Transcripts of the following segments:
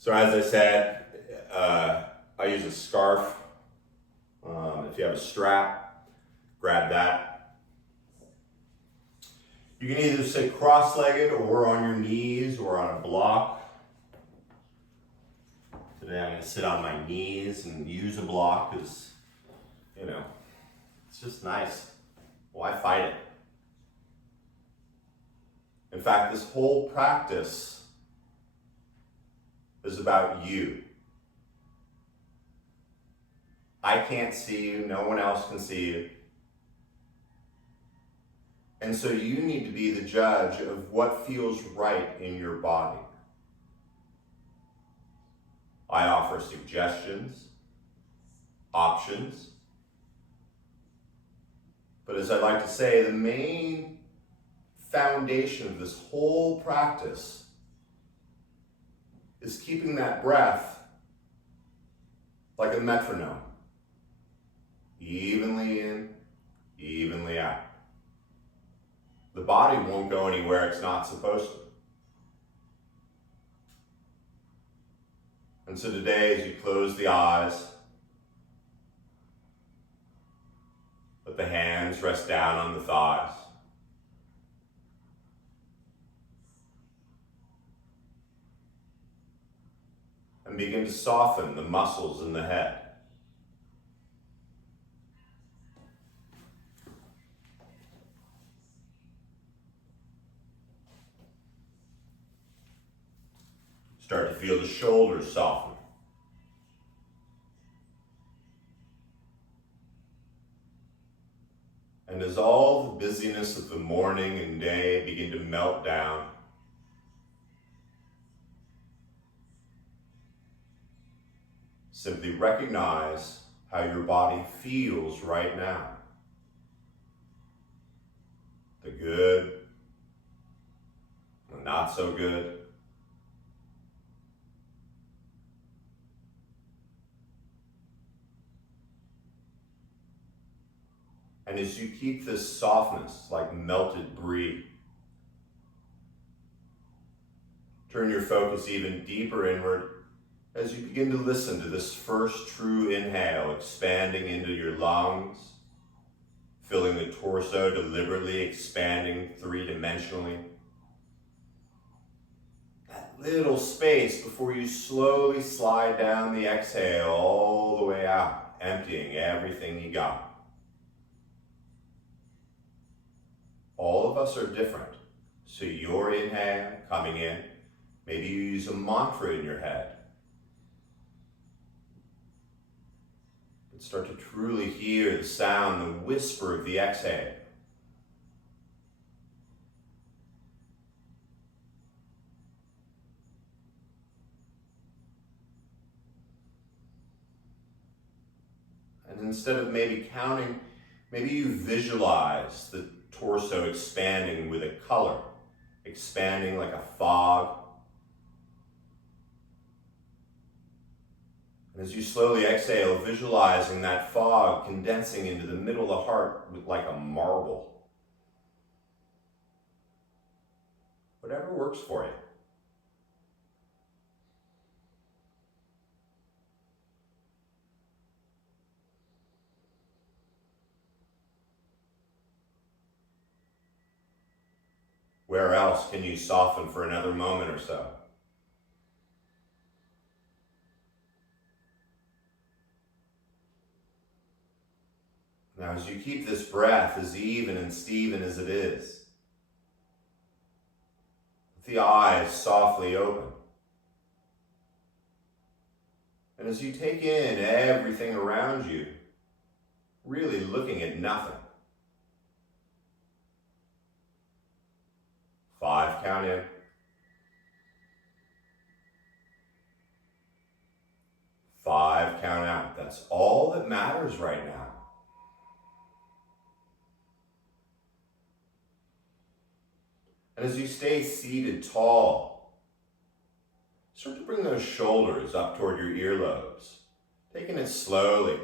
So as I said, I use a scarf. If you have a strap, grab that. You can either sit cross-legged or on your knees or on a block. Today I'm going to sit on my knees and use a block because, it's just nice. Why fight it? In fact, this whole practice is about you. I can't see you, no one else can see you. And so you need to be the judge of what feels right in your body. I offer suggestions, options, but as I like to say, the main foundation of this whole practice is keeping that breath like a metronome. Evenly in, evenly out. The body won't go anywhere it's not supposed to. And so today, as you close the eyes, let the hands rest down on the thighs. And begin to soften the muscles in the head. Start to feel the shoulders soften. And as all the busyness of the morning and day begin to melt down, simply recognize how your body feels right now. The good, the not so good. And as you keep this softness like melted brie, turn your focus even deeper inward as you begin to listen to this first true inhale expanding into your lungs, filling the torso, deliberately expanding three-dimensionally. That little space before you slowly slide down the exhale all the way out, emptying everything you got. All of us are different. So your inhale coming in, maybe you use a mantra in your head. But start to truly hear the sound, the whisper of the exhale. And instead of maybe counting, maybe you visualize the torso expanding with a color, expanding like a fog. And as you slowly exhale, visualizing that fog condensing into the middle of the heart like a marble. Whatever works for you. Where else can you soften for another moment or so? Now, as you keep this breath as even and Steven as it is, with the eyes softly open, and as you take in everything around you, really looking at nothing. 5, count in. 5, count out. That's all that matters right now. And as you stay seated tall, start to bring those shoulders up toward your earlobes, taking it slowly.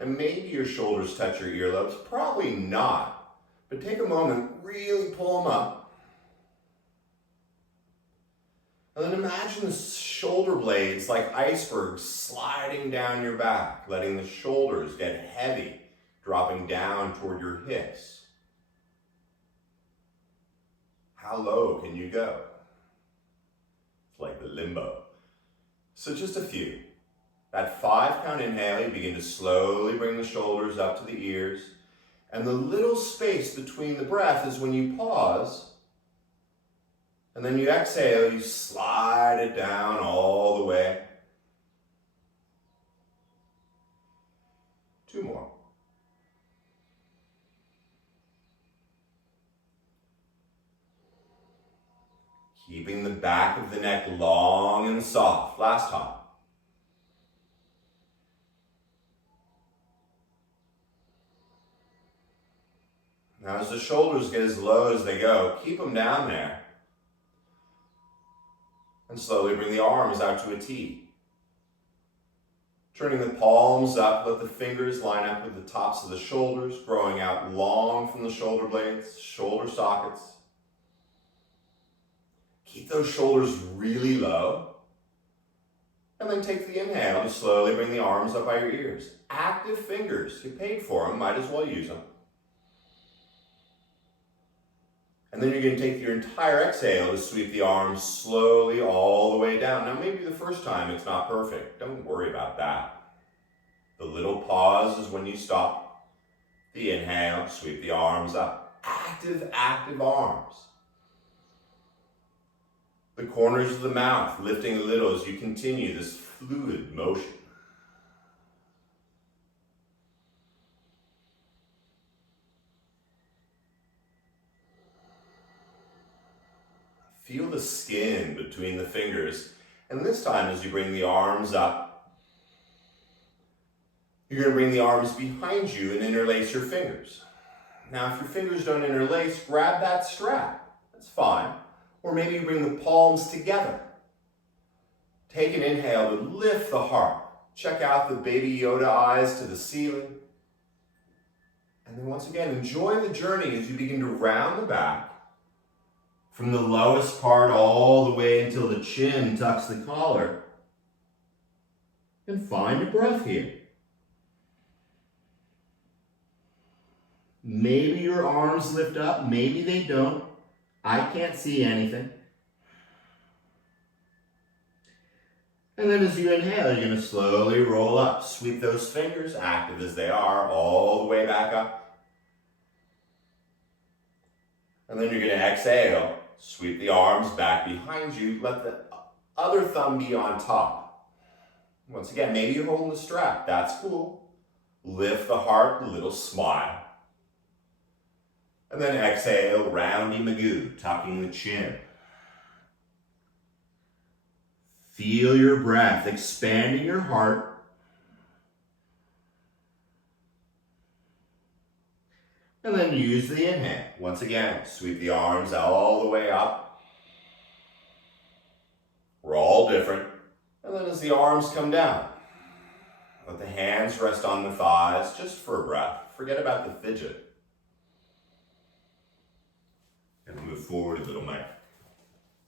And maybe your shoulders touch your earlobes, probably not. But take a moment, really pull them up. And then imagine the shoulder blades blades like icebergs sliding down your back, letting the shoulders get heavy, dropping down toward your hips. How low can you go? It's like the limbo. So just a few. That 5 count inhale, you begin to slowly bring the shoulders up to the ears. And the little space between the breath is when you pause. And then you exhale, you slide it down all the way. 2 more. Keeping the back of the neck long and soft. Last time. Now as the shoulders get as low as they go, keep them down there. And slowly bring the arms out to a T. Turning the palms up, let the fingers line up with the tops of the shoulders, growing out long from the shoulder blades, shoulder sockets. Keep those shoulders really low. And then take the inhale to slowly bring the arms up by your ears. Active fingers, you paid for them, might as well use them. And then you're going to take your entire exhale to sweep the arms slowly all the way down. Now maybe the first time it's not perfect. Don't worry about that. The little pause is when you stop. The inhale, sweep the arms up. Active arms. The corners of the mouth lifting a little as you continue this fluid motion. Feel the skin between the fingers. And this time as you bring the arms up, you're going to bring the arms behind you and interlace your fingers. Now if your fingers don't interlace, grab that strap. That's fine. Or maybe you bring the palms together. Take an inhale to lift the heart. Check out the baby Yoda eyes to the ceiling. And then once again, enjoy the journey as you begin to round the back. From the lowest part all the way until the chin tucks the collar. And find a breath here. Maybe your arms lift up, maybe they don't. I can't see anything. And then as you inhale, you're going to slowly roll up. Sweep those fingers, active as they are, all the way back up. And then you're going to exhale. Sweep the arms back behind you. Let the other thumb be on top. Once again, maybe you're holding the strap. That's cool. Lift the heart, a little smile. And then exhale, roundy Magoo, tucking the chin. Feel your breath, expanding your heart. And then use the inhale. Once again, sweep the arms all the way up. We're all different. And then as the arms come down, let the hands rest on the thighs just for a breath. Forget about the fidget. And move forward a little. My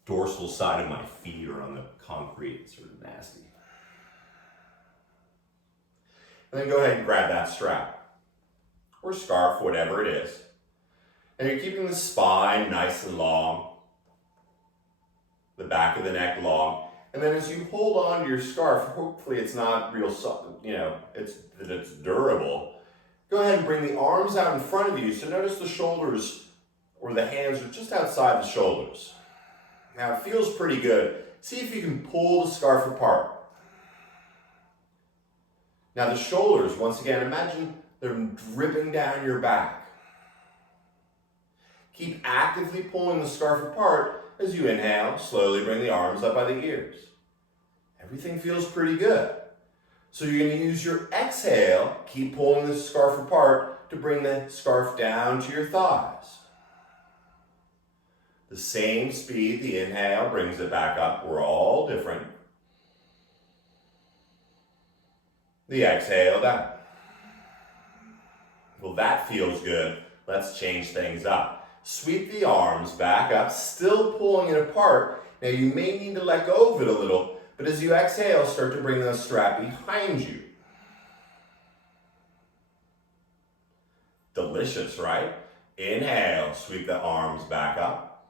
dorsal side of my feet are on the concrete. It's sort of nasty. And then go ahead and grab that strap. Or scarf, whatever it is. And you're keeping the spine nice and long. The back of the neck long. And then as you hold on to your scarf, hopefully it's not real soft, it's durable. Go ahead and bring the arms out in front of you. So notice the shoulders or the hands are just outside the shoulders. Now it feels pretty good. See if you can pull the scarf apart. Now the shoulders, once again, imagine they're dripping down your back. Keep actively pulling the scarf apart as you inhale. Slowly bring the arms up by the ears. Everything feels pretty good. So you're going to use your exhale, keep pulling the scarf apart to bring the scarf down to your thighs. The same speed, the inhale brings it back up. We're all different. The exhale down. Well, that feels good. Let's change things up. Sweep the arms back up, still pulling it apart. Now you may need to let go of it a little, But as you exhale, start to bring the strap behind you. Delicious, right? Inhale, sweep the arms back up.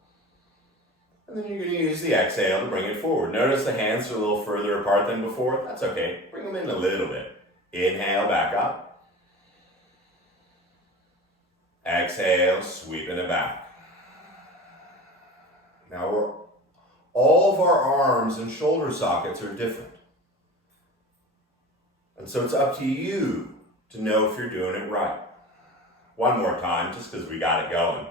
And then you're going to use the exhale to bring it forward. Notice the hands are a little further apart than before. That's okay. Bring them in a little bit. Inhale, back up. Exhale, sweeping it back. Now all of our arms and shoulder sockets are different. And so it's up to you to know if you're doing it right. One more time, just because we got it going.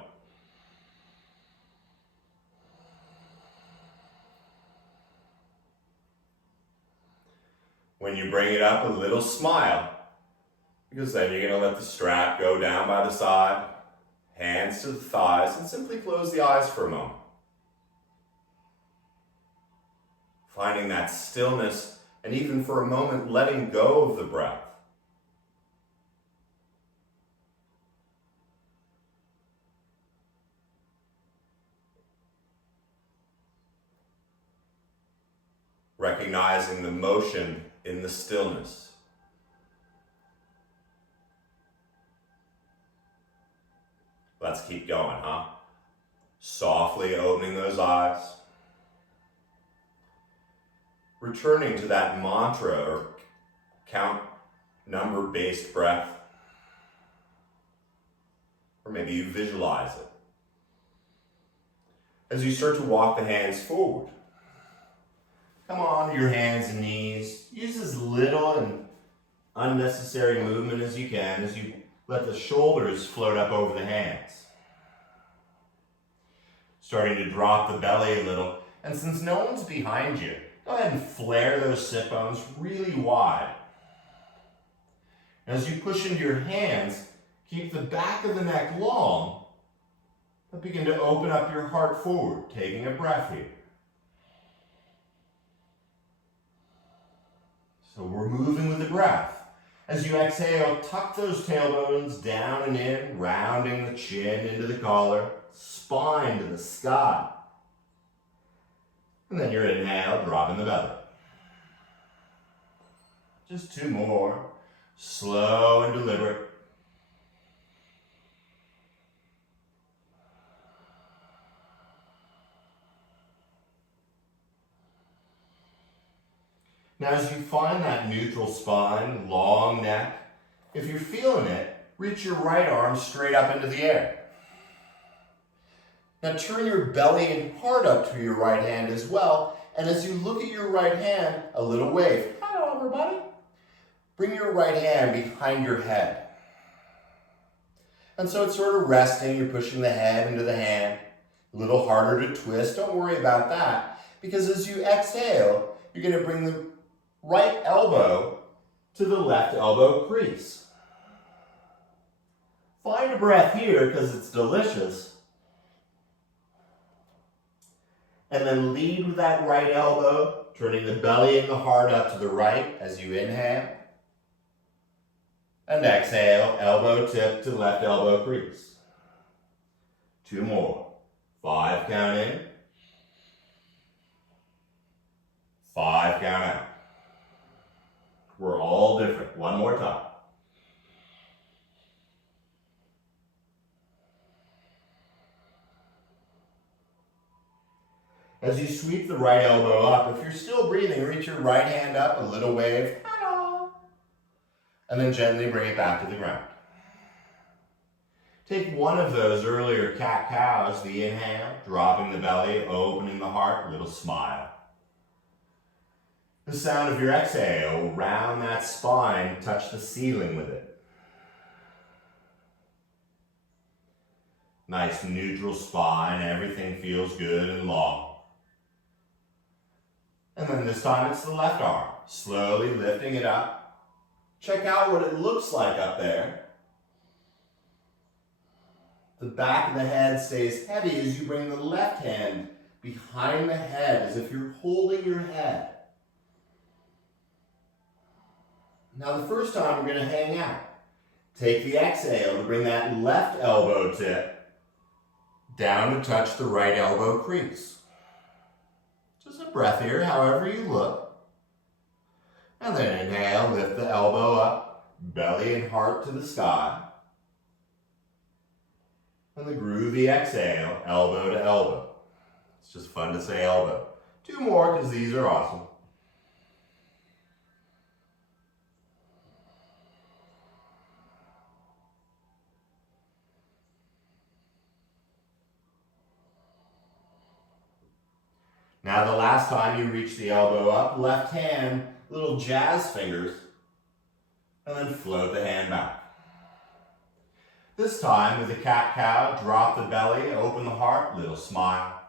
When you bring it up, a little smile, because then you're going to let the strap go down by the side, hands to the thighs, and simply close the eyes for a moment. Finding that stillness, and even for a moment, letting go of the breath. Recognizing the motion in the stillness. Let's keep going, huh? Softly opening those eyes. Returning to that mantra or count number-based breath. Or maybe you visualize it. As you start to walk the hands forward. Come on to your hands and knees. Use as little and unnecessary movement as you can as you let the shoulders float up over the hands. Starting to drop the belly a little. And since no one's behind you, go ahead and flare those sit bones really wide. As you push into your hands, keep the back of the neck long, but begin to open up your heart forward, taking a breath here. So we're moving with the breath. As you exhale, tuck those tailbones down and in, rounding the chin into the collar, spine to the sky. And then your inhale, dropping the belly. Just two more. Slow and deliberate. Now as you find that neutral spine, long neck, if you're feeling it, reach your right arm straight up into the air. Now turn your belly and heart up to your right hand as well, and as you look at your right hand, a little wave. Hello everybody. Bring your right hand behind your head. And so it's sort of resting, you're pushing the head into the hand, a little harder to twist, don't worry about that, because as you exhale, you're going to bring the right elbow to the left elbow crease. Find a breath here because it's delicious. And then lead with that right elbow, turning the belly and the heart up to the right as you inhale. And exhale, elbow tip to left elbow crease. Two more. 5 count in. 5 count out. We're all different. One more time. As you sweep the right elbow up, if you're still breathing, reach your right hand up, a little wave, hello, and then gently bring it back to the ground. Take one of those earlier cat-cows, the inhale, dropping the belly, opening the heart, a little smile. The sound of your exhale, round that spine, touch the ceiling with it. Nice neutral spine, everything feels good and long. And then this time it's the left arm, slowly lifting it up. Check out what it looks like up there. The back of the head stays heavy as you bring the left hand behind the head as if you're holding your head. Now the first time we're going to hang out. Take the exhale to bring that left elbow tip down to touch the right elbow crease. Just a breath here, however you look. And then inhale, lift the elbow up, belly and heart to the sky. And the groovy exhale, elbow to elbow. It's just fun to say elbow. 2 more because these are awesome. Now the last time you reach the elbow up, left hand, little jazz fingers, and then float the hand back. This time with the cat-cow, drop the belly, open the heart, little smile.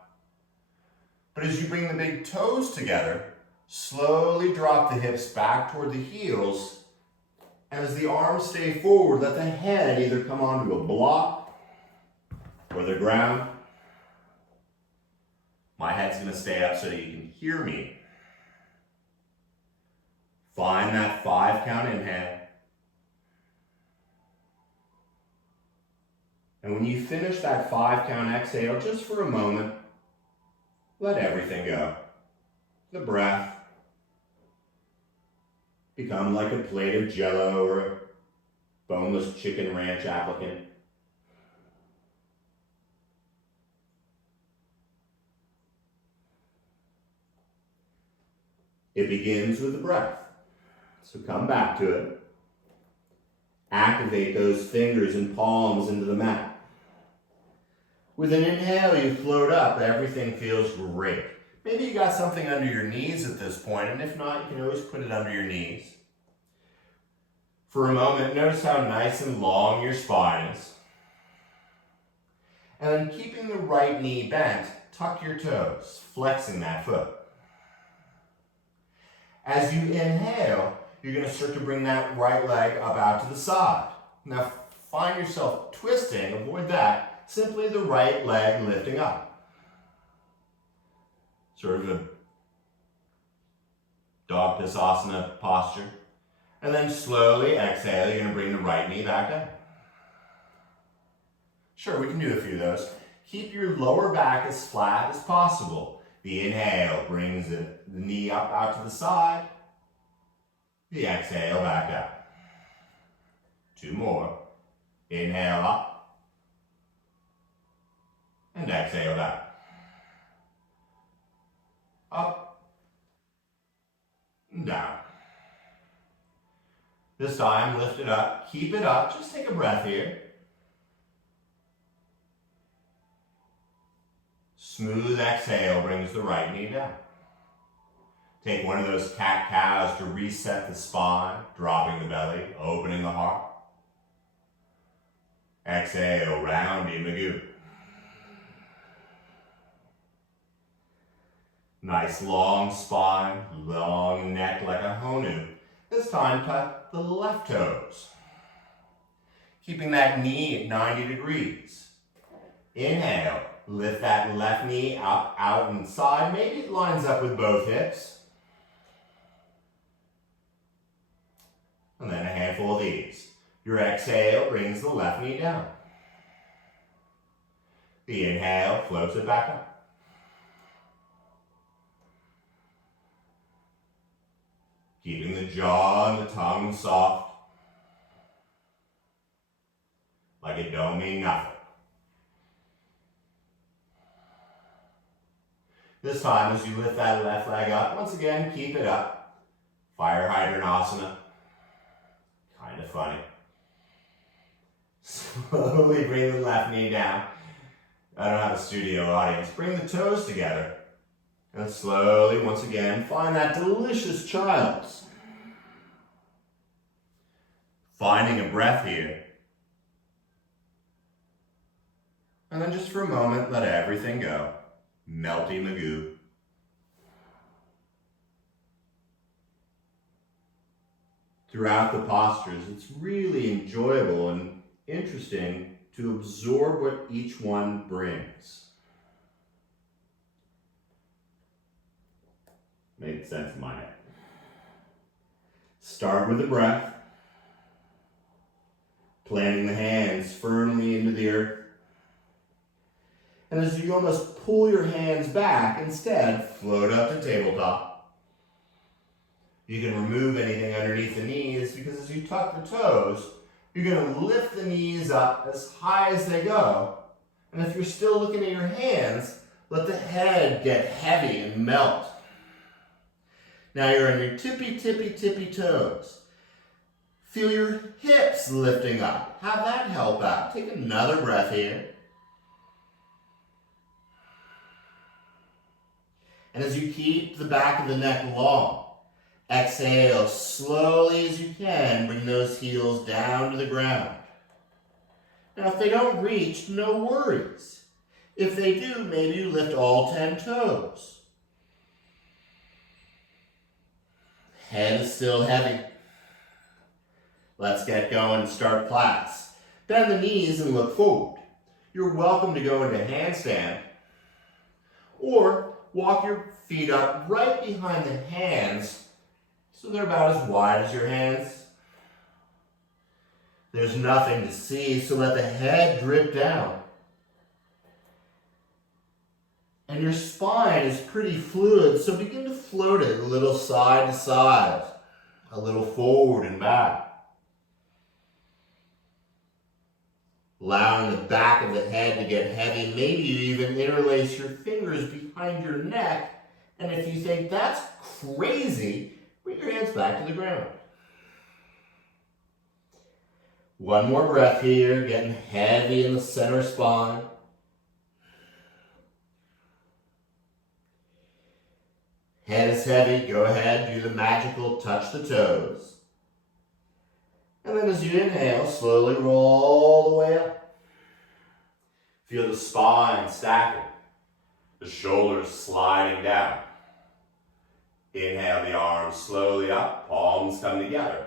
But as you bring the big toes together, slowly drop the hips back toward the heels, and as the arms stay forward, let the head either come onto a block or the ground. My head's going to stay up so that you can hear me. Find that 5 count inhale. And when you finish that 5 count exhale, just for a moment, let everything go. The breath. Become like a plate of Jell-O or a boneless chicken ranch applicant. It begins with the breath. So come back to it. Activate those fingers and palms into the mat. With an inhale, you float up. Everything feels great. Maybe you got something under your knees at this point, and if not, you can always put it under your knees. For a moment, notice how nice and long your spine is. And then keeping the right knee bent, tuck your toes, flexing that foot. As you inhale, you're going to start to bring that right leg up out to the side. Now find yourself twisting, avoid that. Simply the right leg lifting up. Sort of a dog pisasana posture. And then slowly exhale, you're going to bring the right knee back up. Sure, we can do a few of those. Keep your lower back as flat as possible. The inhale brings the knee up out to the side. The exhale back up. 2 more. Inhale up. And exhale back. Up. And down. This time, lift it up. Keep it up. Just take a breath here. Smooth exhale brings the right knee down. Take one of those cat-cows to reset the spine, dropping the belly, opening the heart. Exhale, roundy Magoo. Nice long spine, long neck like a Honu. This time, tuck the left toes. Keeping that knee at 90 degrees. Inhale. Lift that left knee up, out, and side. Maybe it lines up with both hips. And then a handful of these. Your exhale brings the left knee down. The inhale floats it back up. Keeping the jaw and the tongue soft. Like it don't mean nothing. This time, as you lift that left leg up, once again, keep it up. Fire hydrant asana. Kind of funny. Slowly bring the left knee down. I don't have a studio audience. Bring the toes together. And slowly, once again, find that delicious child's. Finding a breath here. And then just for a moment, let everything go. Melty Magoo. Throughout the postures, it's really enjoyable and interesting to absorb what each one brings. Made sense in my head. Start with the breath, planting the hands firmly into the earth. And as you almost pull your hands back, instead, float up to tabletop. You can remove anything underneath the knees because as you tuck the toes, you're going to lift the knees up as high as they go. And if you're still looking at your hands, let the head get heavy and melt. Now you're on your tippy, tippy, tippy toes. Feel your hips lifting up. Have that help out. Take another breath here. And as you keep the back of the neck long, exhale slowly as you can. Bring those heels down to the ground. Now if they don't reach, no worries. If they do, maybe you lift all 10 toes. Head is still heavy. Let's get going and start class. Bend the knees and look forward. You're welcome to go into handstand or walk your feet up right behind the hands so they're about as wide as your hands. There's nothing to see, so let the head drip down. And your spine is pretty fluid, so begin to float it a little side to side, a little forward and back. Allowing the back of the head to get heavy. Maybe you even interlace your fingers behind your neck. And if you think that's crazy, bring your hands back to the ground. One more breath here, getting heavy in the center spine. Head is heavy. Go ahead, do the magical touch the toes. And then as you inhale, slowly roll the way up. Feel the spine stacking, the shoulders sliding down. Inhale the arms slowly up, palms come together.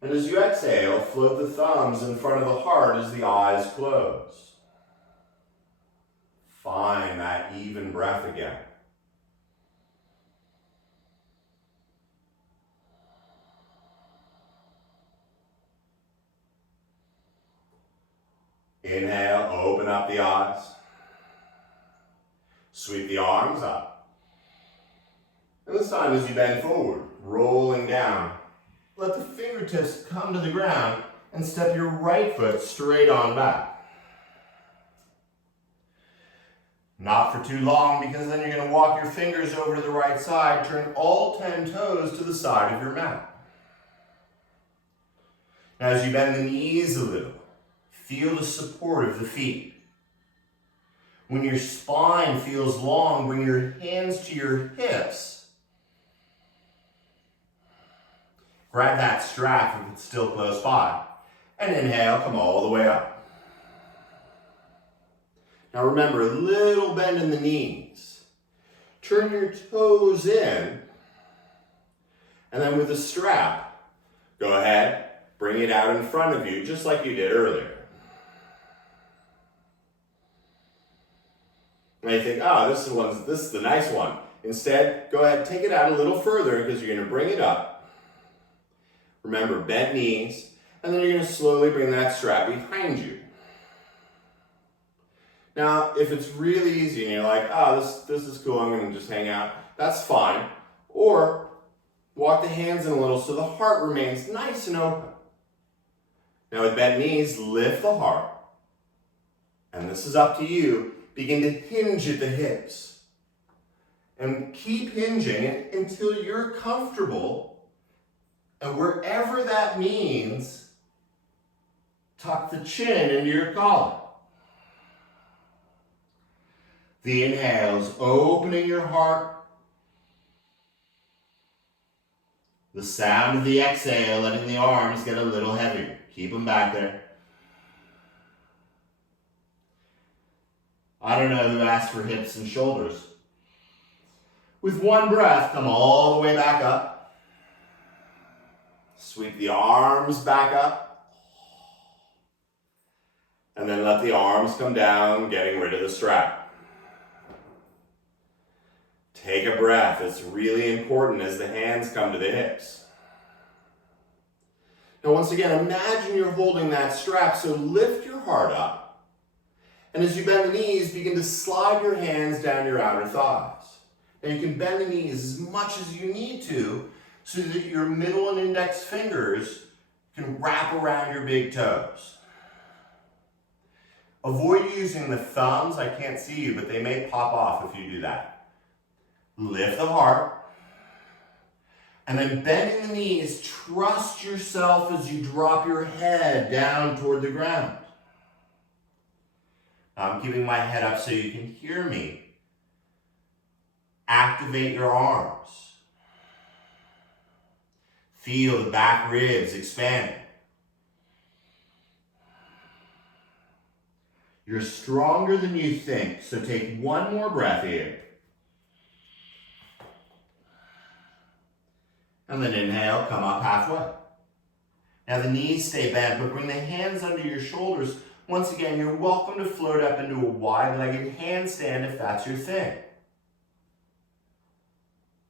And as you exhale, float the thumbs in front of the heart as the eyes close. Find that even breath again. Inhale, open up the eyes. Sweep the arms up. And this time as you bend forward, rolling down, let the fingertips come to the ground and step your right foot straight on back. Not for too long because then you're going to walk your fingers over to the right side, turn all 10 toes to the side of your mat. Now as you bend the knees a little, feel the support of the feet. When your spine feels long, bring your hands to your hips. Grab that strap if it's still close by. And inhale, come all the way up. Now remember, a little bend in the knees. Turn your toes in. And then with the strap, go ahead, bring it out in front of you just like you did earlier. And you think, oh, this is the nice one. Instead, go ahead, take it out a little further because you're going to bring it up. Remember, bent knees, and then you're going to slowly bring that strap behind you. Now, if it's really easy and you're like, oh, this is cool, I'm going to just hang out, that's fine. Or walk the hands in a little so the heart remains nice and open. Now with bent knees, lift the heart. And this is up to you. Begin to hinge at the hips. And keep hinging until you're comfortable. And wherever that means, tuck the chin into your collar. The inhales, opening your heart. The sound of the exhale, letting the arms get a little heavier. Keep them back there. I don't know who asked for hips and shoulders. With one breath, come all the way back up. Sweep the arms back up. And then let the arms come down, getting rid of the strap. Take a breath. It's really important as the hands come to the hips. Now once again, imagine you're holding that strap, so lift your heart up. And as you bend the knees, begin to slide your hands down your outer thighs. And you can bend the knees as much as you need to so that your middle and index fingers can wrap around your big toes. Avoid using the thumbs. I can't see you, but they may pop off if you do that. Lift the heart. And then bending the knees, trust yourself as you drop your head down toward the ground. Now I'm keeping my head up so you can hear me. Activate your arms. Feel the back ribs expanding. You're stronger than you think, so take one more breath here. And then inhale, come up halfway. Now the knees stay bent, but bring the hands under your shoulders. Once again, you're welcome to float up into a wide-legged handstand if that's your thing.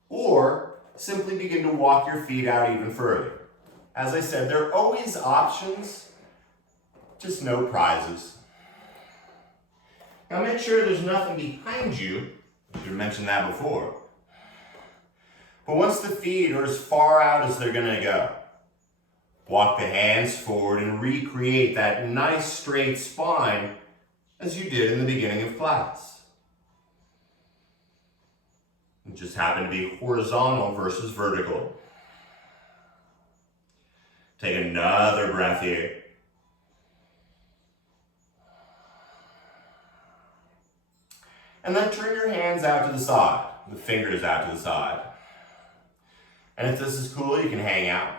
Or simply begin to walk your feet out even further. As I said, there are always options, just no prizes. Now make sure there's nothing behind you. I should have mentioned that before. But once the feet are as far out as they're going to go, walk the hands forward and recreate that nice straight spine as you did in the beginning of class. It just happened to be horizontal versus vertical. Take another breath here. And then turn your hands out to the side, the fingers out to the side. And if this is cool, you can hang out.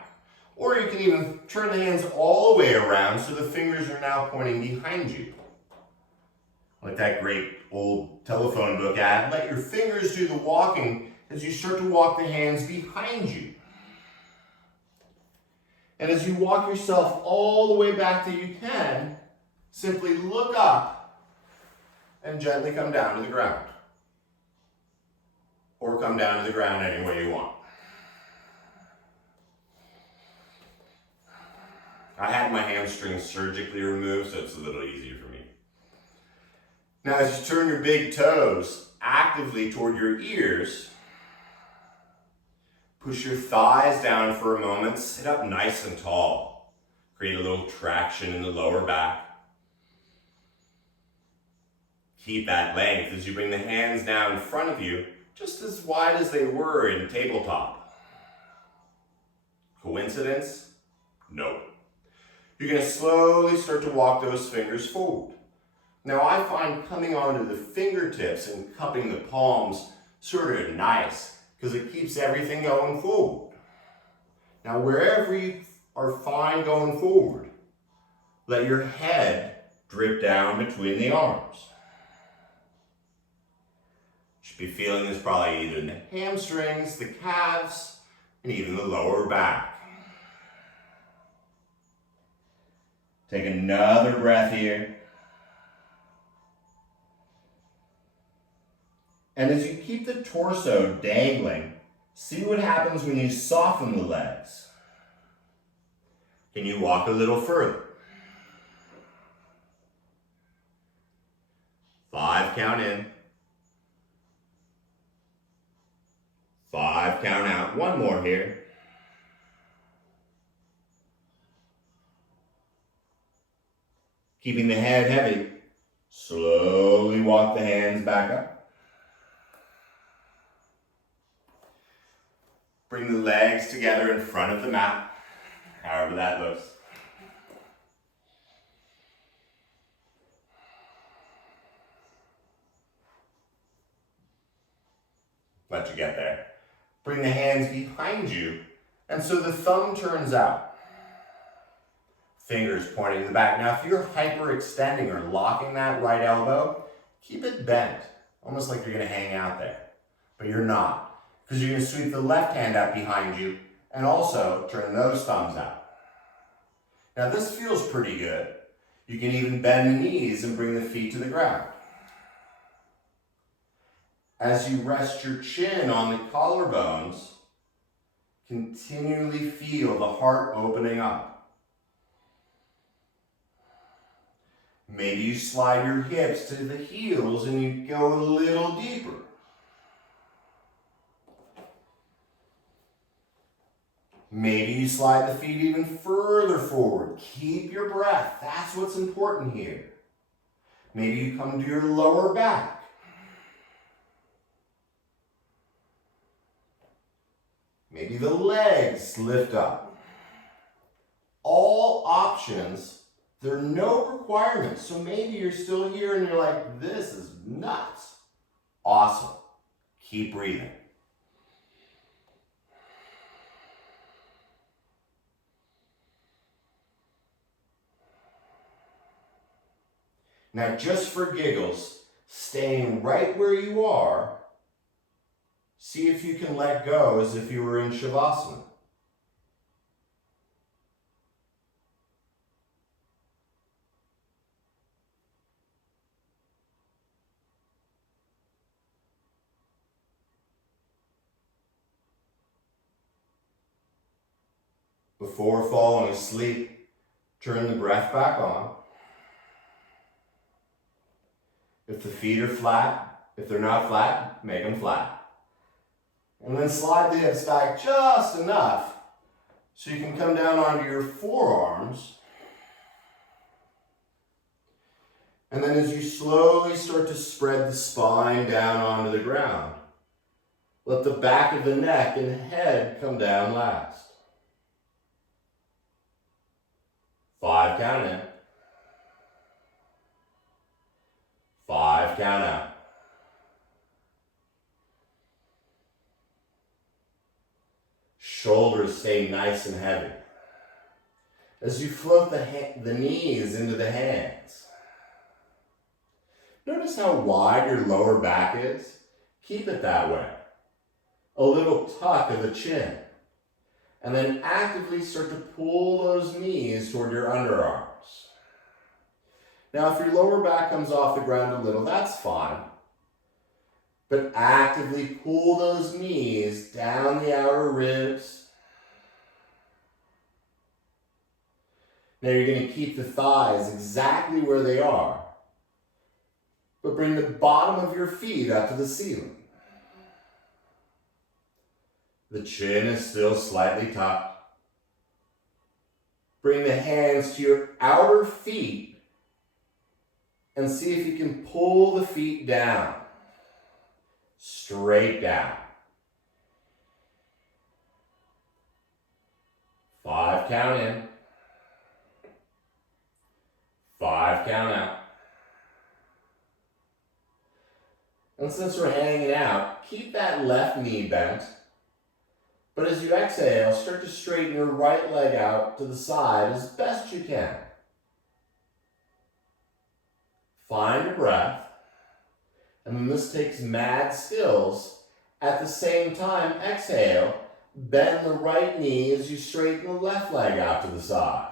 Or you can even turn the hands all the way around so the fingers are now pointing behind you. Like that great old telephone book ad, let your fingers do the walking as you start to walk the hands behind you. And as you walk yourself all the way back that you can, simply look up and gently come down to the ground. Or come down to the ground any way you want. I had my hamstrings surgically removed, so it's a little easier for me. Now as you turn your big toes actively toward your ears, push your thighs down for a moment, sit up nice and tall. Create a little traction in the lower back. Keep that length as you bring the hands down in front of you, just as wide as they were in tabletop. Coincidence? Nope. You're going to slowly start to walk those fingers forward. Now I find coming onto the fingertips and cupping the palms sort of nice because it keeps everything going forward. Now wherever you are fine going forward, let your head drip down between the arms. You should be feeling this probably either in the hamstrings, the calves, and even the lower back. Take another breath here. And as you keep the torso dangling, see what happens when you soften the legs. Can you walk a little further? 5 count in. 5 count out. One more here. Keeping the head heavy, slowly walk the hands back up. Bring the legs together in front of the mat, however that looks. Let you get there. Bring the hands behind you, and so the thumb turns out. Fingers pointing to the back. Now, if you're hyperextending or locking that right elbow, keep it bent, almost like you're going to hang out there. But you're not, because you're going to sweep the left hand out behind you and also turn those thumbs out. Now, this feels pretty good. You can even bend the knees and bring the feet to the ground. As you rest your chin on the collarbones, continually feel the heart opening up. Maybe you slide your hips to the heels and you go a little deeper. Maybe you slide the feet even further forward. Keep your breath. That's what's important here. Maybe you come to your lower back. Maybe the legs lift up. All options. There are no requirements. So maybe you're still here and you're like, this is nuts. Awesome. Keep breathing. Now, just for giggles, staying right where you are, see if you can let go as if you were in Shavasana. Before falling asleep, turn the breath back on. If the feet are flat, if they're not flat, make them flat. And then slide the hips back just enough so you can come down onto your forearms. And then as you slowly start to spread the spine down onto the ground, let the back of the neck and head come down last. 5 count in. 5 count out. Shoulders stay nice and heavy. As you float the knees into the hands. Notice how wide your lower back is. Keep it that way. A little tuck of the chin. And then actively start to pull those knees toward your underarms. Now, if your lower back comes off the ground a little, that's fine. But actively pull those knees down the outer ribs. Now you're going to keep the thighs exactly where they are, but bring the bottom of your feet up to the ceiling. The chin is still slightly tucked. Bring the hands to your outer feet and see if you can pull the feet down, straight down. 5 count in, 5 count out. And since we're hanging out, keep that left knee bent. But as you exhale, start to straighten your right leg out to the side as best you can. Find your breath. And then this takes mad skills. At the same time, exhale, bend the right knee as you straighten the left leg out to the side.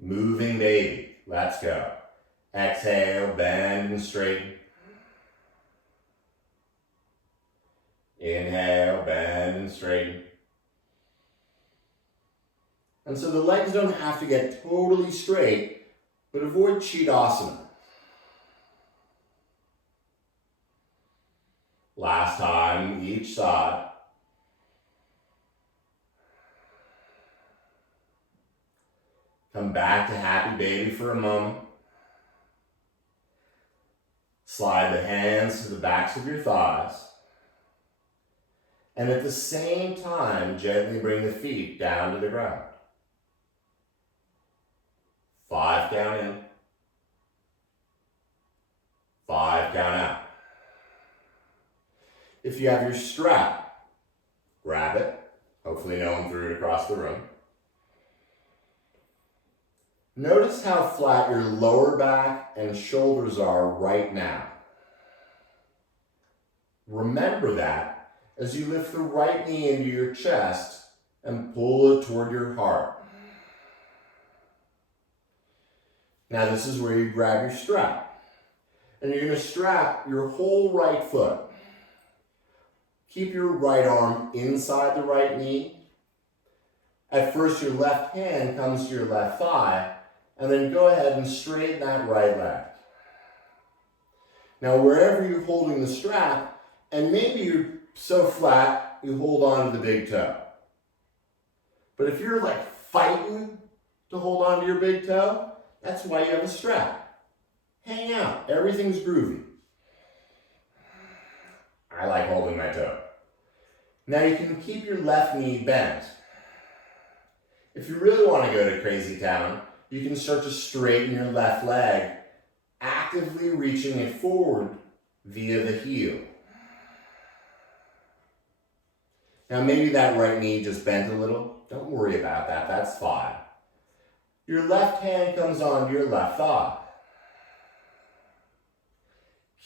Moving baby. Let's go. Exhale, bend and straighten. Inhale, bend and straighten. And so the legs don't have to get totally straight, but avoid Chidasana. Last time, each side. Come back to happy baby for a moment. Slide the hands to the backs of your thighs. And at the same time, gently bring the feet down to the ground. 5 count in. 5 count out. If you have your strap, grab it. Hopefully no one threw it across the room. Notice how flat your lower back and shoulders are right now. Remember that as you lift the right knee into your chest and pull it toward your heart. Now this is where you grab your strap. And you're going to strap your whole right foot. Keep your right arm inside the right knee. At first your left hand comes to your left thigh, and then go ahead and straighten that right leg. Now wherever you're holding the strap, and maybe you're so flat, you hold on to the big toe. But if you're like fighting to hold on to your big toe, that's why you have a strap. Hang out, everything's groovy. I like holding my toe. Now you can keep your left knee bent. If you really want to go to crazy town, you can start to straighten your left leg, actively reaching it forward via the heel. Now maybe that right knee just bent a little. Don't worry about that, that's fine. Your left hand comes onto your left thigh.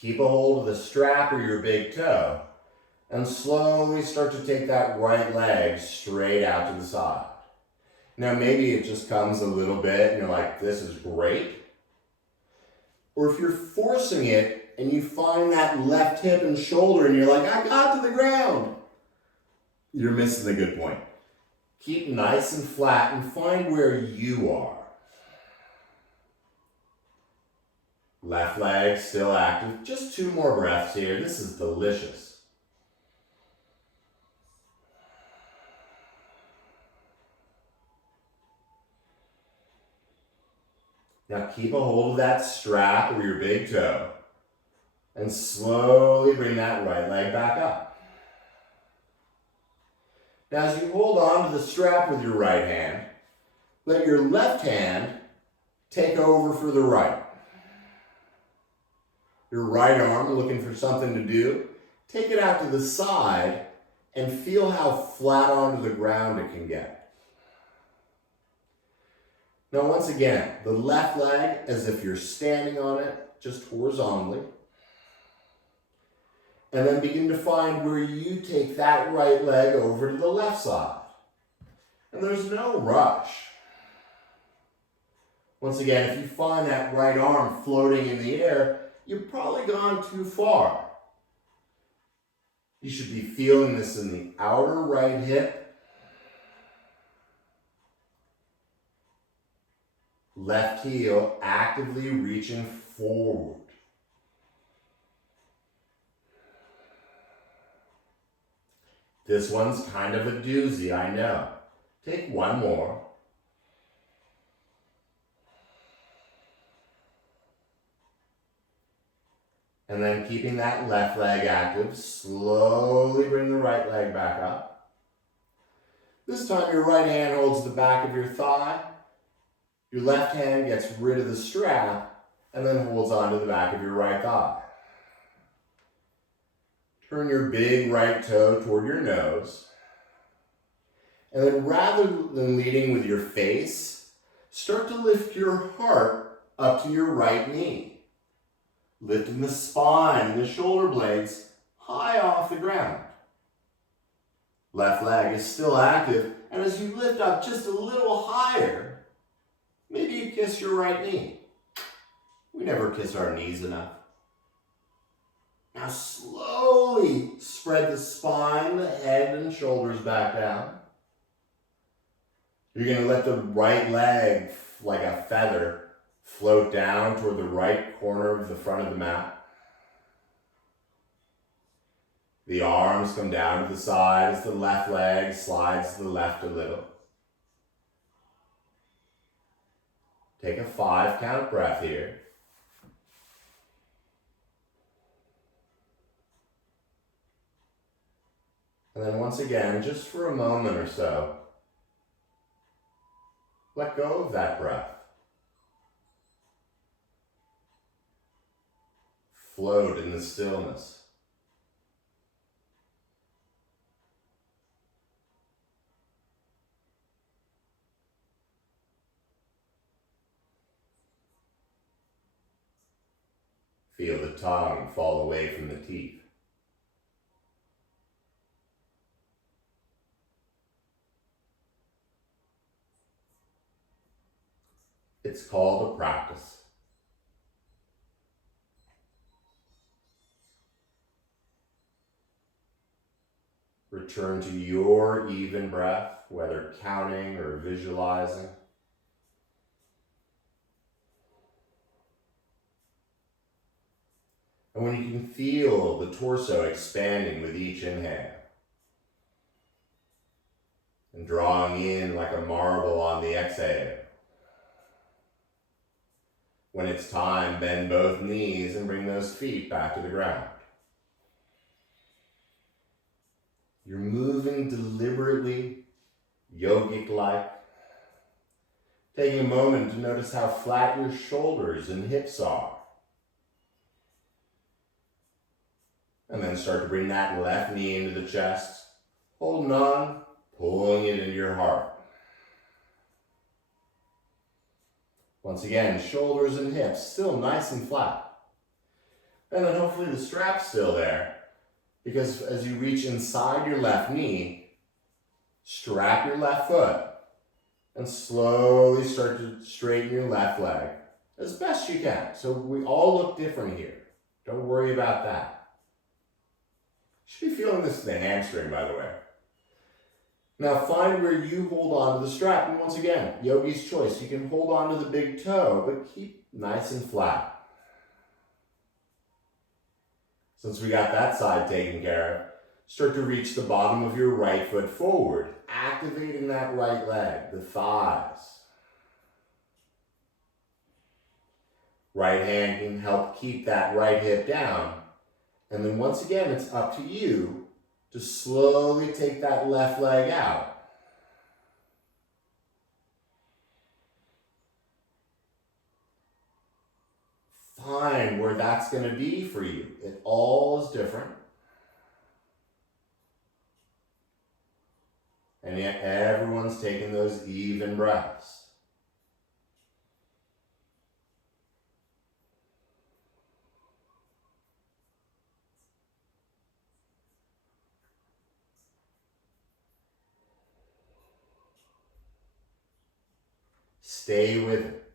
Keep a hold of the strap or your big toe and slowly start to take that right leg straight out to the side. Now maybe it just comes a little bit and you're like, this is great. Or if you're forcing it and you find that left hip and shoulder and you're like, I got to the ground, you're missing the good point. Keep nice and flat and find where you are. Left leg still active. Just 2 more breaths here. This is delicious. Now keep a hold of that strap or your big toe and slowly bring that right leg back up. Now as you hold on to the strap with your right hand, let your left hand take over for the right. Your right arm looking for something to do, take it out to the side and feel how flat onto the ground it can get. Now once again, the left leg as if you're standing on it, just horizontally. And then begin to find where you take that right leg over to the left side. And there's no rush. Once again, if you find that right arm floating in the air, you've probably gone too far. You should be feeling this in the outer right hip, left heel actively reaching forward. This one's kind of a doozy, I know. Take 1 more. And then keeping that left leg active, slowly bring the right leg back up. This time your right hand holds the back of your thigh. Your left hand gets rid of the strap and then holds onto the back of your right thigh. Turn your big right toe toward your nose. And then rather than leading with your face, start to lift your heart up to your right knee. Lifting the spine and the shoulder blades high off the ground. Left leg is still active, and as you lift up just a little higher, maybe you kiss your right knee. We never kiss our knees enough. Now slowly spread the spine, the head, and shoulders back down. You're going to let the right leg, like a feather, float down toward the right corner of the front of the mat. The arms come down to the side as the left leg slides to the left a little. Take a 5 count breath here. And then once again, just for a moment or so, let go of that breath. Float in the stillness. Feel the tongue fall away from the teeth. It's called a practice. Return to your even breath, whether counting or visualizing. And And when you can feel the torso expanding with each inhale and drawing in like a marble on the exhale. When it's time, bend both knees and bring those feet back to the ground. You're moving deliberately, yogic-like, taking a moment to notice how flat your shoulders and hips are. And then start to bring that left knee into the chest, holding on, pulling it into your heart. Once again, shoulders and hips still nice and flat. And then hopefully the strap's still there, because as you reach inside your left knee, strap your left foot and slowly start to straighten your left leg as best you can. So we all look different here. Don't worry about that. You should be feeling this in the hamstring, by the way. Now find where you hold on to the strap. And once again, yogi's choice. You can hold on to the big toe, but keep nice and flat. Since we got that side taken care of, start to reach the bottom of your right foot forward, activating that right leg, the thighs. Right hand can help keep that right hip down. And then once again, it's up to you to slowly take that left leg out. Find where that's going to be for you. It all is different. And yet everyone's taking those even breaths. Stay with it.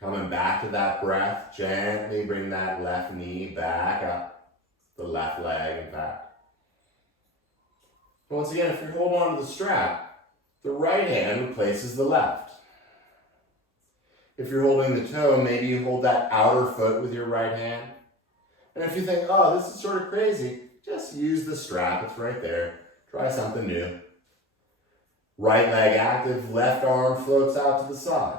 Coming back to that breath, gently bring that left knee back up, the left leg in fact. Once again, if you hold on to the strap, the right hand replaces the left. If you're holding the toe, maybe you hold that outer foot with your right hand. And if you think, oh, this is sort of crazy, just use the strap, it's right there. Try something new. Right leg active, left arm floats out to the side.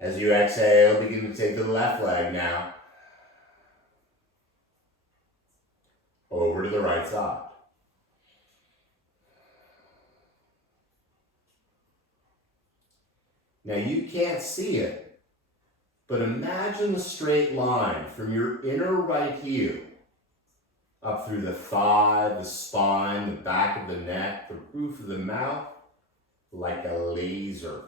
As you exhale, begin to take the left leg now over to the right side. Now you can't see it, but imagine the straight line from your inner right heel up through the thigh, the spine, the back of the neck, the roof of the mouth, like a laser.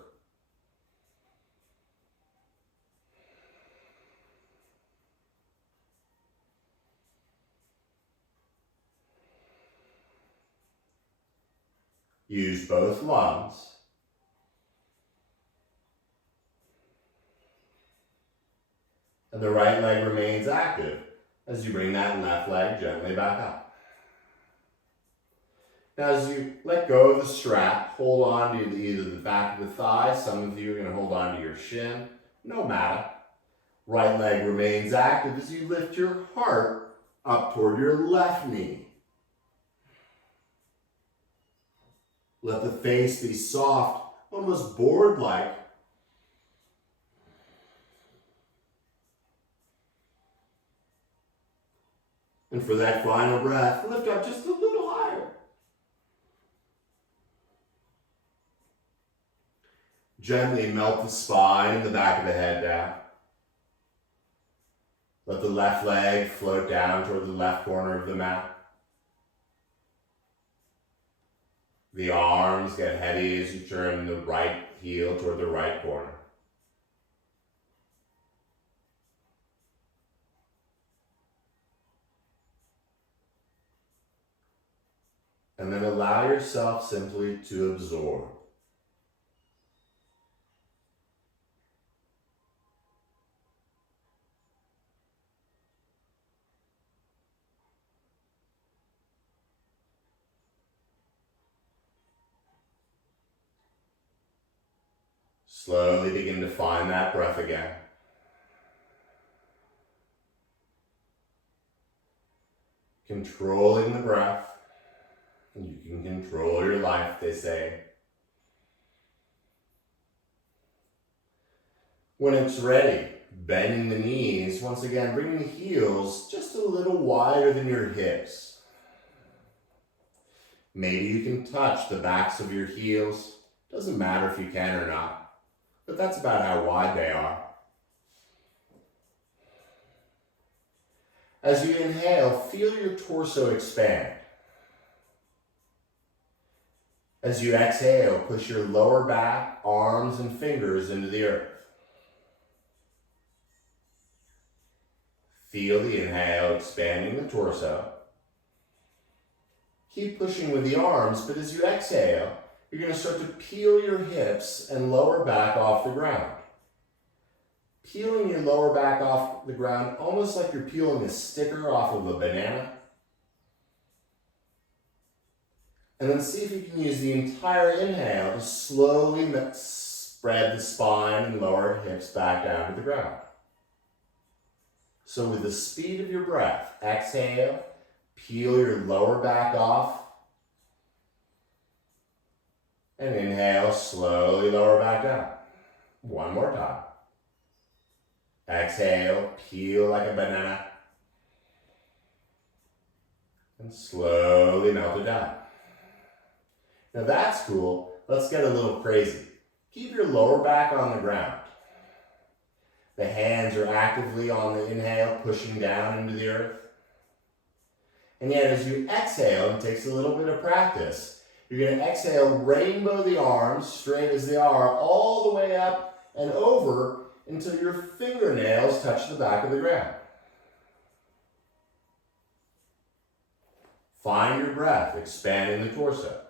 Use both lungs. And the right leg remains active as you bring that left leg gently back up. Now as you let go of the strap, hold on to either the back of the thigh. Some of you are going to hold on to your shin. No matter. Right leg remains active as you lift your heart up toward your left knee. Let the face be soft, almost board-like. And for that final breath, lift up just a little higher. Gently melt the spine and the back of the head down. Let the left leg float down toward the left corner of the mat. The arms get heavy as you turn the right heel toward the right corner. And then allow yourself simply to absorb. Slowly begin to find that breath again. controlling the breath. You can control your life, they say. When it's ready, bending the knees, once again, bringing the heels just a little wider than your hips. Maybe you can touch the backs of your heels. Doesn't matter if you can or not, but that's about how wide they are. As you inhale, feel your torso expand. As you exhale, push your lower back, arms, and fingers into the earth. Feel the inhale expanding the torso. Keep pushing with the arms, but as you exhale, you're going to start to peel your hips and lower back off the ground. Peeling your lower back off the ground almost like you're peeling a sticker off of a banana. And then see if you can use the entire inhale to slowly spread the spine and lower hips back down to the ground. So with the speed of your breath, exhale, peel your lower back off, and inhale, slowly lower back down. One more time. Exhale, peel like a banana, and slowly melt it down. Now that's cool. Let's get a little crazy. Keep your lower back on the ground. The hands are actively on the inhale, pushing down into the earth. And yet as you exhale, it takes a little bit of practice. You're going to exhale, rainbow the arms straight as they are, all the way up and over until your fingernails touch the back of the ground. Find your breath, expanding the torso.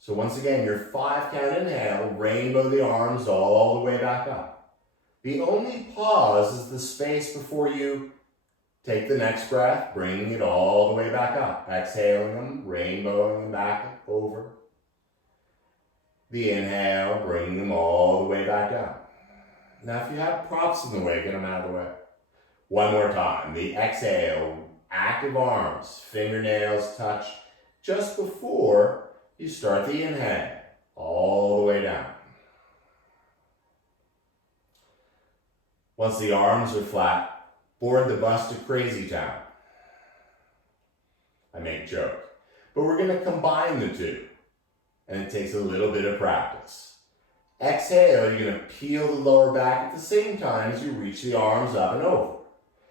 So once again, your 5-count inhale, rainbow the arms all the way back up. The only pause is the space before you take the next breath, bringing it all the way back up. Exhaling them, rainbowing them back over. The inhale, bringing them all the way back down. Now if you have props in the way, get them out of the way. One more time. The exhale, active arms, fingernails touch just before you start the inhale, all the way down. Once the arms are flat, board the bus to Crazy Town. I make joke. But we're going to combine the two, and it takes a little bit of practice. Exhale, you're going to peel the lower back at the same time as you reach the arms up and over.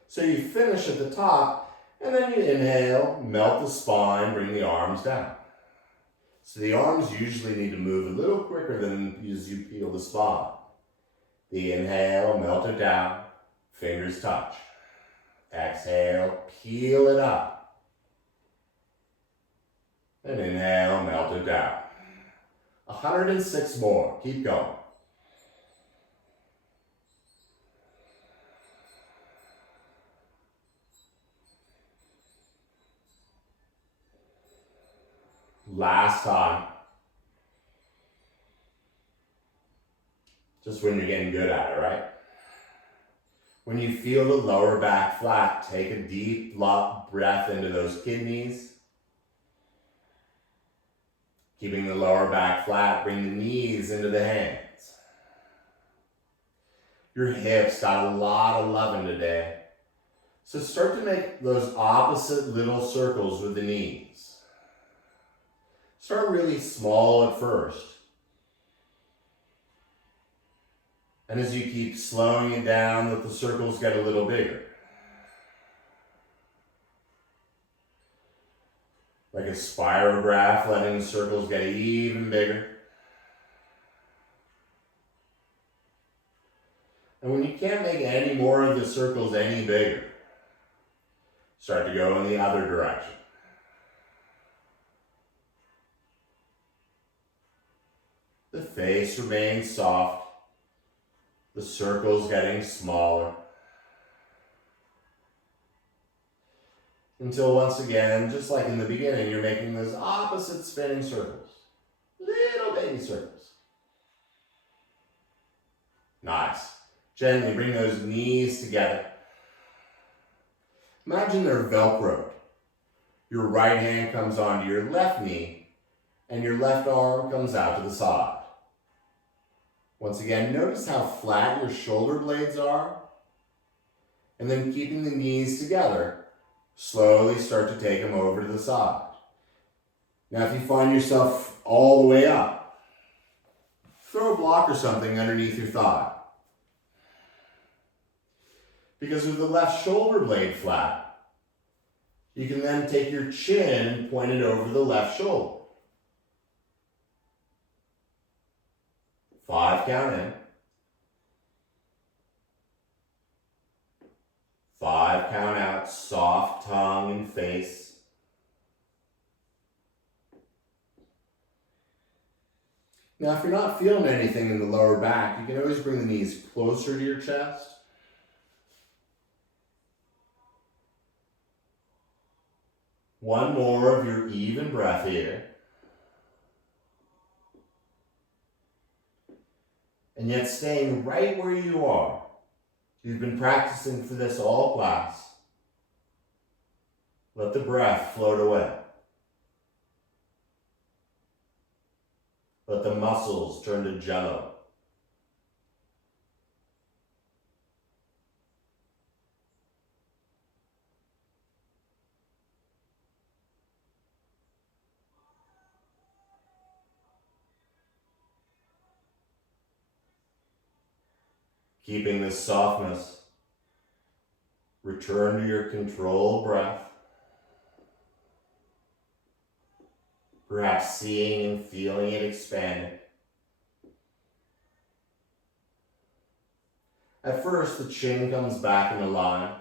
So you finish at the top, and then you inhale, melt the spine, bring the arms down. So the arms usually need to move a little quicker than as you peel the spine. The inhale, melt it down, fingers touch. Exhale, peel it up. And inhale, melt it down. 106 more, keep going. Last time. Just when you're getting good at it, right? When you feel the lower back flat, take a deep breath into those kidneys. Keeping the lower back flat, bring the knees into the hands. Your hips got a lot of loving today. So start to make those opposite little circles with the knees. Start really small at first. And as you keep slowing it down, let the circles get a little bigger. Like a spirograph, letting the circles get even bigger. And when you can't make any more of the circles any bigger, start to go in the other direction. The face remains soft. The circles getting smaller. Until once again, just like in the beginning, you're making those opposite spinning circles. Little baby circles. Nice. Gently bring those knees together. Imagine they're Velcroed. Your right hand comes onto your left knee, and your left arm comes out to the side. Once again, notice how flat your shoulder blades are, and then keeping the knees together, slowly start to take them over to the side. Now, if you find yourself all the way up, throw a block or something underneath your thigh. Because with the left shoulder blade flat, you can then take your chin and point it over the left shoulder. 5 count in. 5 count out, soft tongue and face. Now, if you're not feeling anything in the lower back, you can always bring the knees closer to your chest. One more of your even breath here. And yet staying right where you are. You've been practicing for this all class. Let the breath float away. Let the muscles turn to jello. Keeping this softness, return to your controlled breath. Perhaps seeing and feeling it expanding. At first, the chin comes back into line.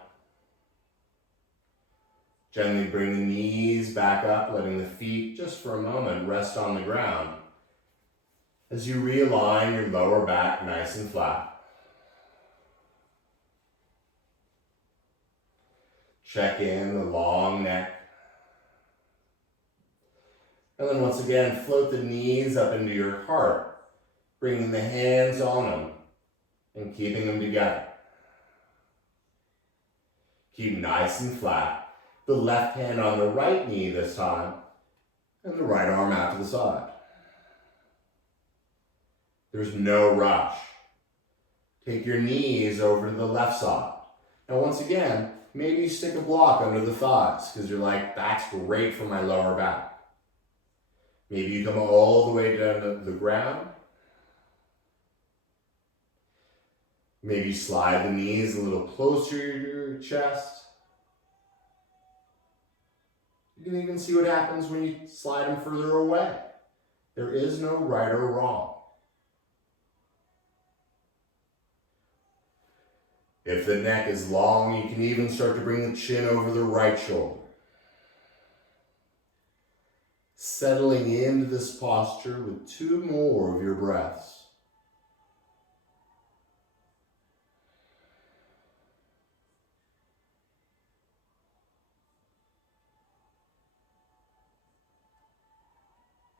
Gently bring the knees back up, letting the feet, just for a moment, rest on the ground as you realign your lower back nice and flat. Check in the long neck. And then once again, float the knees up into your heart, bringing the hands on them and keeping them together. Keep nice and flat. The left hand on the right knee this time, and the right arm out to the side. There's no rush. Take your knees over to the left side. Now once again, maybe you stick a block under the thighs because you're like, that's great for my lower back. Maybe you come all the way down to the ground. Maybe slide the knees a little closer to your chest. You can even see what happens when you slide them further away. There is no right or wrong. If the neck is long, you can even start to bring the chin over the right shoulder. Settling into this posture with 2 more of your breaths.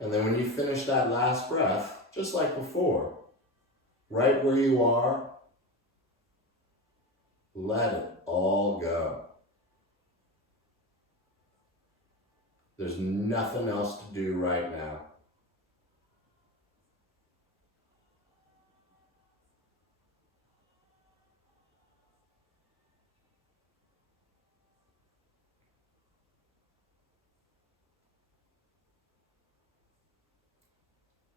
And then when you finish that last breath, just like before, right where you are, let it all go. There's nothing else to do right now.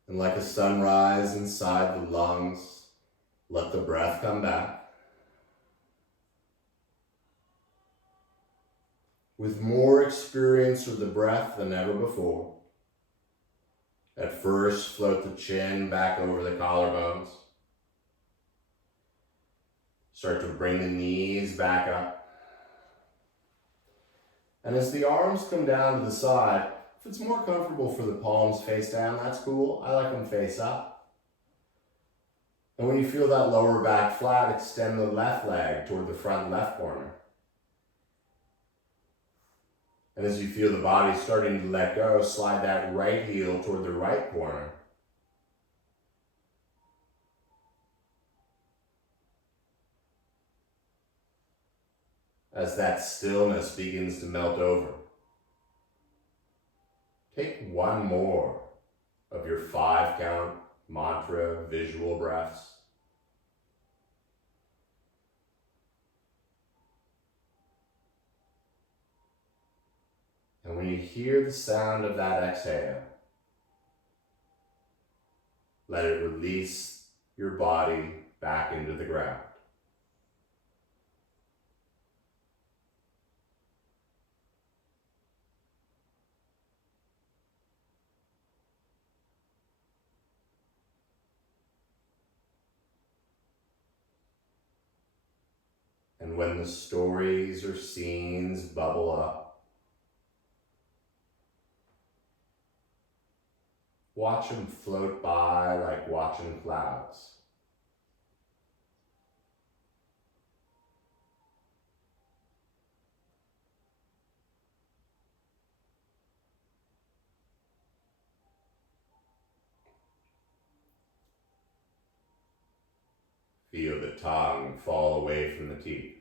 And like a sunrise inside the lungs, let the breath come back. With more experience with the breath than ever before. At first, float the chin back over the collarbones. Start to bring the knees back up. And as the arms come down to the side, if it's more comfortable for the palms face down, that's cool. I like them face up. And when you feel that lower back flat, extend the left leg toward the front left corner. And as you feel the body starting to let go, slide that right heel toward the right corner. as that stillness begins to melt over. Take one more of your 5-count mantra visual breaths. And when you hear the sound of that exhale, let it release your body back into the ground. And when the stories or scenes bubble up, watch them float by like watching clouds. Feel the tongue fall away from the teeth.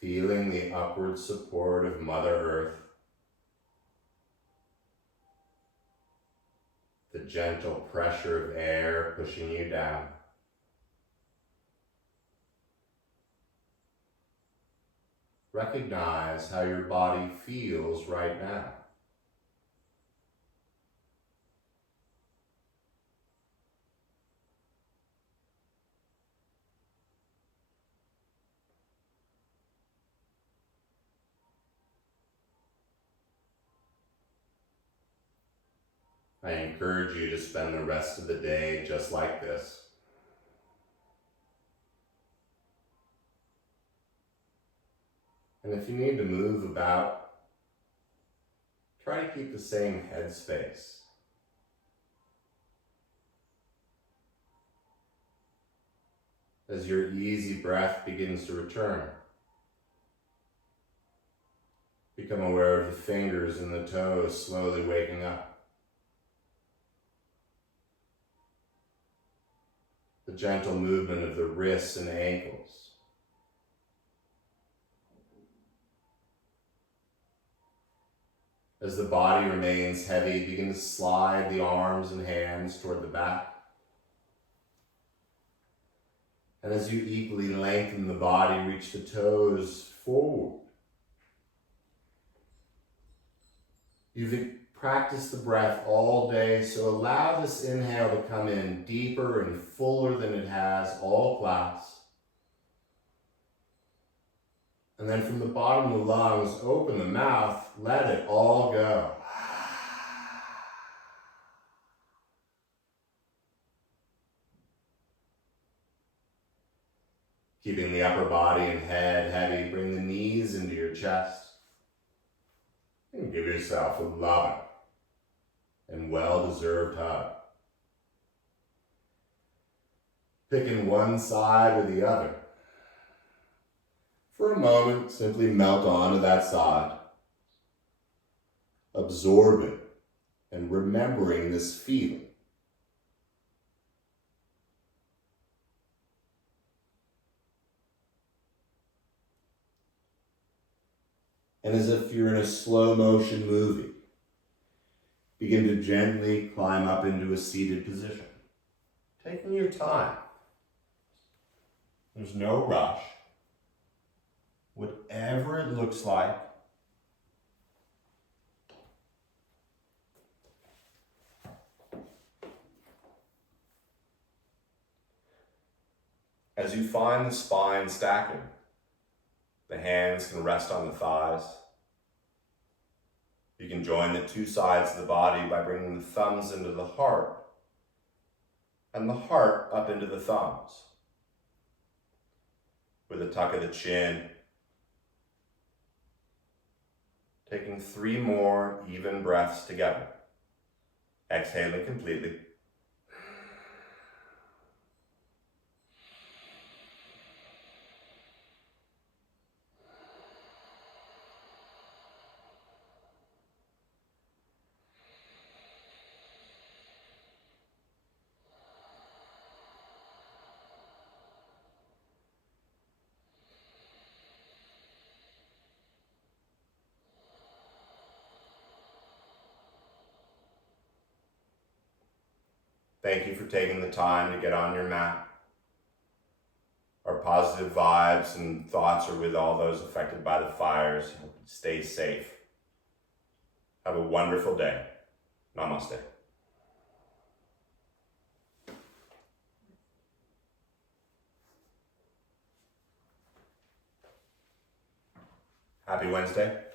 Feeling the upward support of Mother Earth, the gentle pressure of air pushing you down. Recognize how your body feels right now. I encourage you to spend the rest of the day just like this. And if you need to move about, try to keep the same headspace. As your easy breath begins to return, become aware of the fingers and the toes slowly waking up. The gentle movement of the wrists and ankles. As the body remains heavy, begin to slide the arms and hands toward the back. And as you equally lengthen the body, reach the toes forward. You've practiced the breath all day, so allow this inhale to come in deeper and fuller than it has all class. And then from the bottom of the lungs, open the mouth, let it all go. Keeping the upper body and head heavy, bring the knees into your chest. And give yourself a loving and well-deserved hug. Picking one side or the other. For a moment, simply melt onto that side. Absorb it and remembering this feeling. And as if you're in a slow motion movie, begin to gently climb up into a seated position. Taking your time. There's no rush. Whatever it looks like. As you find the spine stacking, the hands can rest on the thighs. You can join the two sides of the body by bringing the thumbs into the heart and the heart up into the thumbs. With a tuck of the chin, taking 3 more even breaths together. Exhaling completely. Thank you for taking the time to get on your mat. Our positive vibes and thoughts are with all those affected by the fires. Stay safe. Have a wonderful day. Namaste. Happy Wednesday.